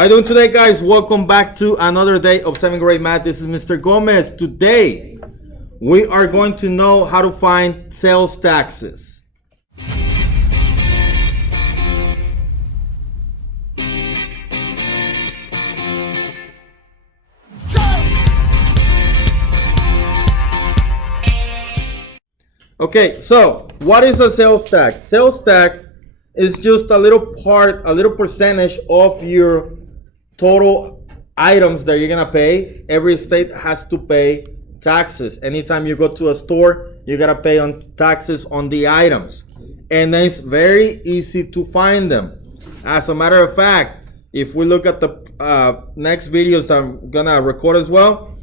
How you doing today, guys? Welcome back to another day of 7th grade math. This is Mr. Gomez. Today, we are going to know how to find sales taxes. Okay, so what is a sales tax? Sales tax is just a little part, a little percentage of your total items that you're gonna pay. Every state has to pay taxes. Anytime you go to a store, you gotta pay on taxes on the items. And it's very easy to find them. As a matter of fact, if we look at the next videos I'm gonna record as well,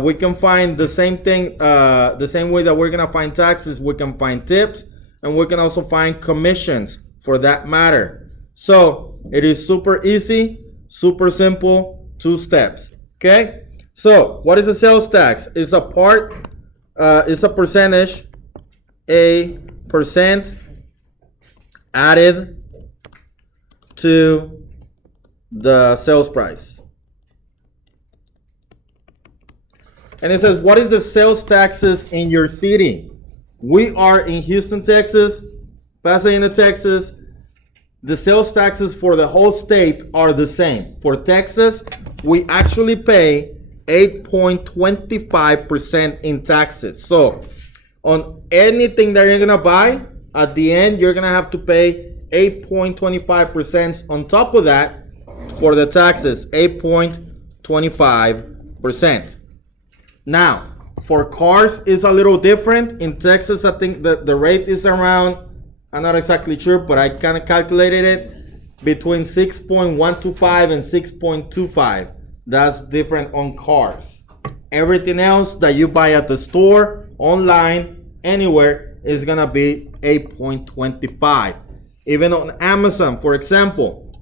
we can find the same thing, the same way that we're gonna find taxes. We can find tips, and we can also find commissions for that matter. So it is super easy, super simple, 2 steps. Okay, so what is a sales tax? It's a part, it's a percentage, a percent added to the sales price. And it says, what is the sales taxes in your city? We are in Houston, Texas, Pasadena, Texas. The sales taxes for the whole state are the same. For Texas, we actually pay 8.25% in taxes. So on anything that you're gonna buy, at the end, you're gonna have to pay 8.25% on top of that for the taxes, 8.25%. Now, for cars, it's a little different. In Texas, I think that the rate is around, I'm not exactly sure, but I kind of calculated it, between 6.125 and 6.25. That's different on cars. Everything else that you buy at the store, online, anywhere, is going to be 8.25. Even on Amazon, for example,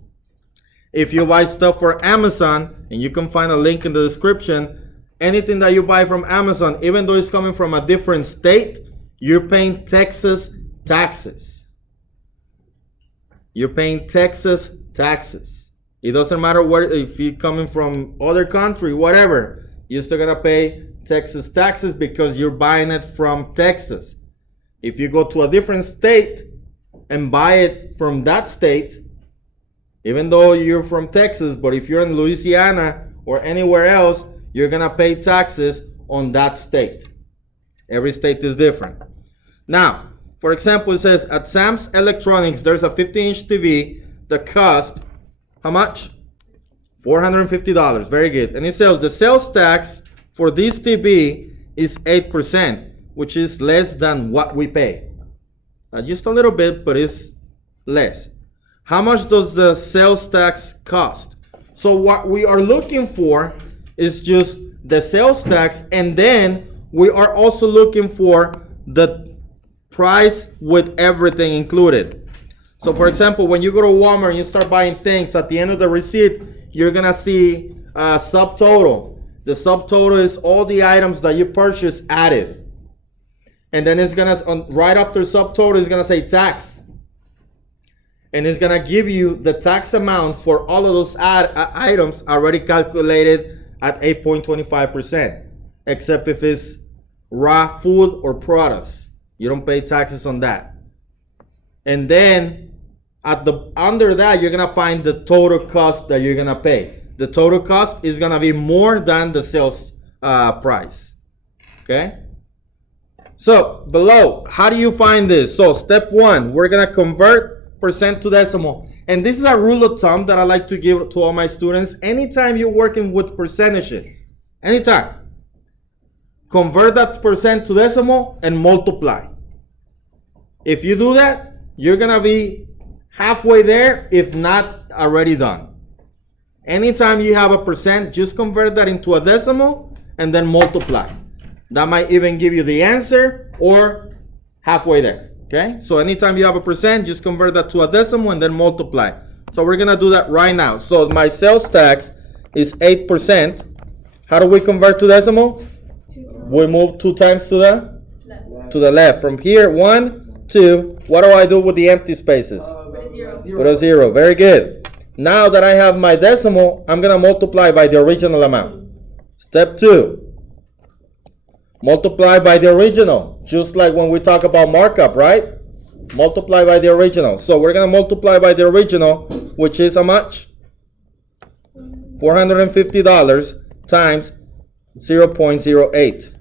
if you buy stuff for Amazon, and you can find a link in the description, anything that you buy from Amazon, even though it's coming from a different state, you're paying Texas taxes. You're paying Texas taxes. It doesn't matter where, if you're coming from other country, whatever, you're still gonna pay Texas taxes because you're buying it from Texas. If you go to a different state and buy it from that state, even though you're from Texas, but if you're in Louisiana or anywhere else, you're gonna pay taxes on that state. Every state is different. Now, for example, it says at Sam's Electronics, there's a 50-inch TV that cost, how much? $450, very good. And it says the sales tax for this TV is 8%, which is less than what we pay. Just a little bit, but it's less. How much does the sales tax cost? So what we are looking for is just the sales tax, and then we are also looking for the price with everything included. So for example, when you go to Walmart and you start buying things, at the end of the receipt, you're gonna see a subtotal. The subtotal is all the items that you purchased added. And then it's gonna, right after subtotal, it's gonna say tax. And it's gonna give you the tax amount for all of those items already calculated at 8.25%, except if it's raw food or products. You don't pay taxes on that. And then under that, you're gonna find the total cost that you're gonna pay. The total cost is gonna be more than the sales price. Okay? So below, how do you find this? So step 1, we're gonna convert percent to decimal. And this is a rule of thumb that I like to give to all my students. Anytime you're working with percentages, anytime, convert that percent to decimal and multiply. If you do that, you're gonna be halfway there, if not already done. Anytime you have a percent, just convert that into a decimal and then multiply. That might even give you the answer or halfway there. Okay, so anytime you have a percent, just convert that to a decimal and then multiply. So we're gonna do that right now. So my sales tax is 8%. How do we convert to decimal? 2. We move 2 times to the left. To the left. From here, 1, 2. What do I do with the empty spaces? Put a 0. Very good. Now that I have my decimal, I'm gonna multiply by the original amount. Step 2, multiply by the original, just like when we talk about markup, right? Multiply by the original. So we're gonna multiply by the original, which is how much? $450 times 0.08.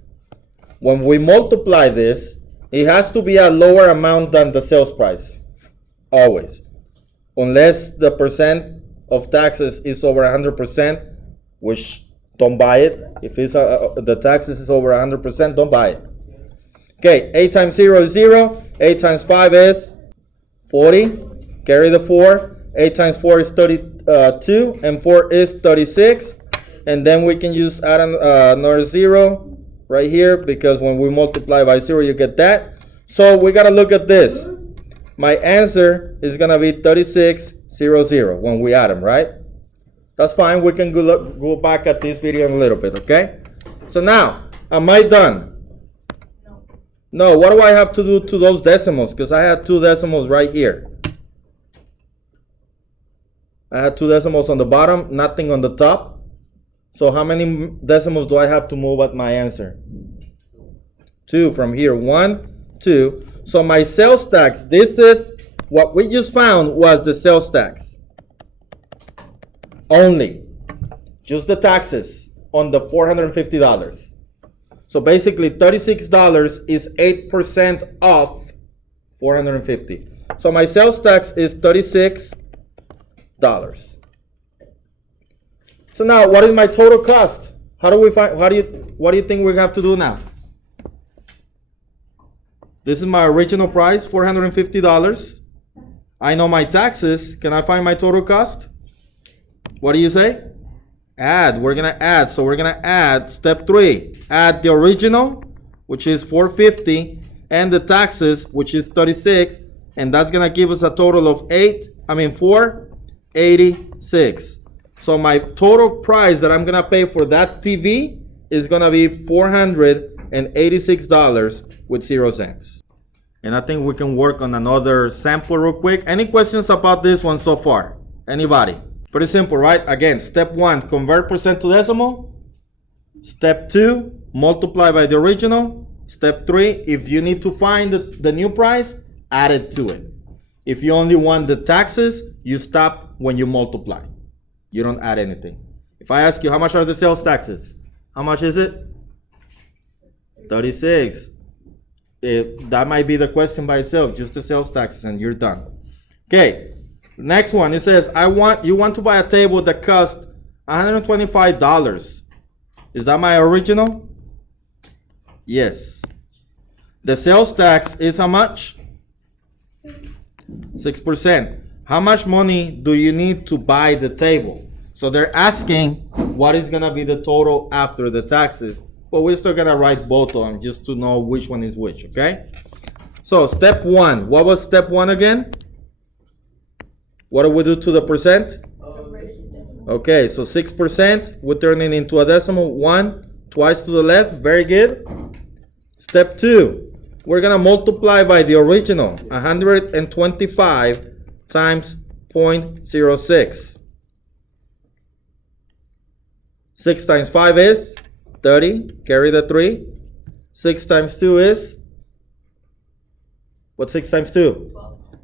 When we multiply this, it has to be a lower amount than the sales price, always. Unless the percent of taxes is over 100%, which don't buy it. If it's the taxes is over 100%, don't buy it. Okay, 8 times 0 is 0. 8 times 5 is 40. Carry the 4. 8 times 4 is 32. And 4 is 36. And then we can just add another 0 right here, because when we multiply by 0, you get that. So we got to look at this. My answer is going to be 3600 when we add them, right? That's fine. We can go back at this video in a little bit, okay? So now, am I done? No, what do I have to do to those decimals? Because I had 2 decimals right here. I had 2 decimals on the bottom, nothing on the top. So how many decimals do I have to move at my answer? 2 from here. 1, 2. So my sales tax, this is what we just found was the sales tax. Only. Just the taxes on the $450. So basically $36 is 8% off $450. So my sales tax is $36. So now what is my total cost? How do we find, what do you think we have to do now? This is my original price, $450. I know my taxes. Can I find my total cost? What do you say? Add. We're going to add. So we're going to add step 3. Add the original, which is $450, and the taxes, which is $36. And that's going to give us a total of $486. So my total price that I'm going to pay for that TV is going to be $486 with 0 cents. And I think we can work on another sample real quick. Any questions about this one so far? Anybody? Pretty simple, right? Again, step 1, convert percent to decimal. Step 2, multiply by the original. Step 3, if you need to find the new price, add it to it. If you only want the taxes, you stop when you multiply. You don't add anything. If I ask you, how much are the sales taxes? How much is it? 36. That might be the question by itself, just the sales taxes, and you're done. Okay. Next one, it says, you want to buy a table that costs $125. Is that my original? Yes. The sales tax is how much? 6%. How much money do you need to buy the table? So they're asking what is going to be the total after the taxes. But we're still going to write both of them just to know which one is which, okay? So step 1. What was step 1 again? What do we do to the percent? Okay, so 6%. We turn it into a decimal. 1, twice to the left. Very good. Step 2. We're going to multiply by the original. 125 times 0.06. 6 times 5 is 30. Carry the 3. 6 times 2 is? What's 6 times 2?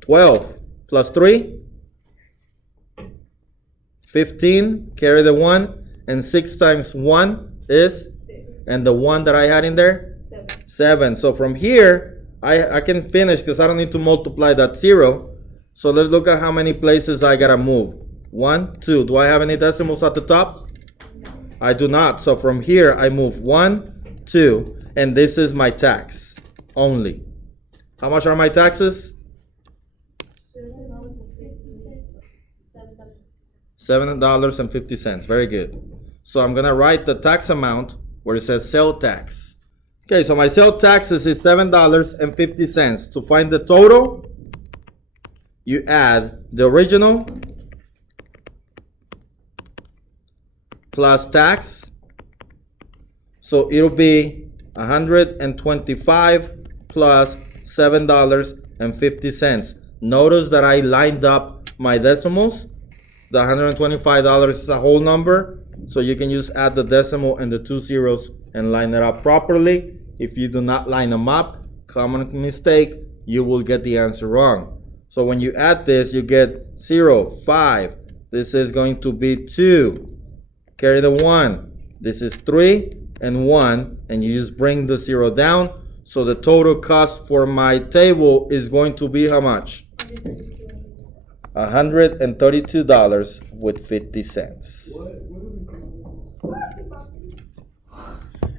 12. Plus 3? 15, carry the 1, and 6 times 1 is? And the 1 that I had in there? 7. So from here, I can finish because I don't need to multiply that 0. So let's look at how many places I gotta move. 1, 2. Do I have any decimals at the top? I do not. So from here, I move 1, 2, and this is my tax only. How much are my taxes? $7.50. Very good. So I'm gonna write the tax amount where it says sale tax. Okay, so my sale taxes is $7.50. To find the total, you add the original plus tax. So it'll be 125 plus $7.50. Notice that I lined up my decimals The $125 is a whole number, so you can just add the decimal and the 2 zeros and line it up properly. If you do not line them up, common mistake, you will get the answer wrong. So when you add this, you get 0, 5. This is going to be 2. Carry the 1. This is 3 and 1, and you just bring the 0 down. So the total cost for my table is going to be how much? $132.50.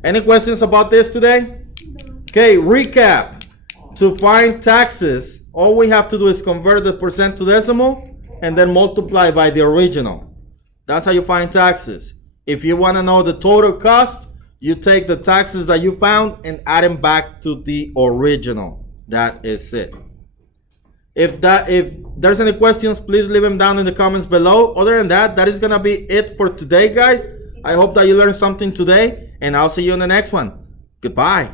Any questions about this today? Okay, recap. To find taxes, all we have to do is convert the percent to decimal and then multiply by the original. That's how you find taxes. If you want to know the total cost, you take the taxes that you found and add them back to the original. That is it. If there's any questions, please leave them down in the comments below. Other than that, that is going to be it for today, guys. I hope that you learned something today, and I'll see you in the next one. Goodbye.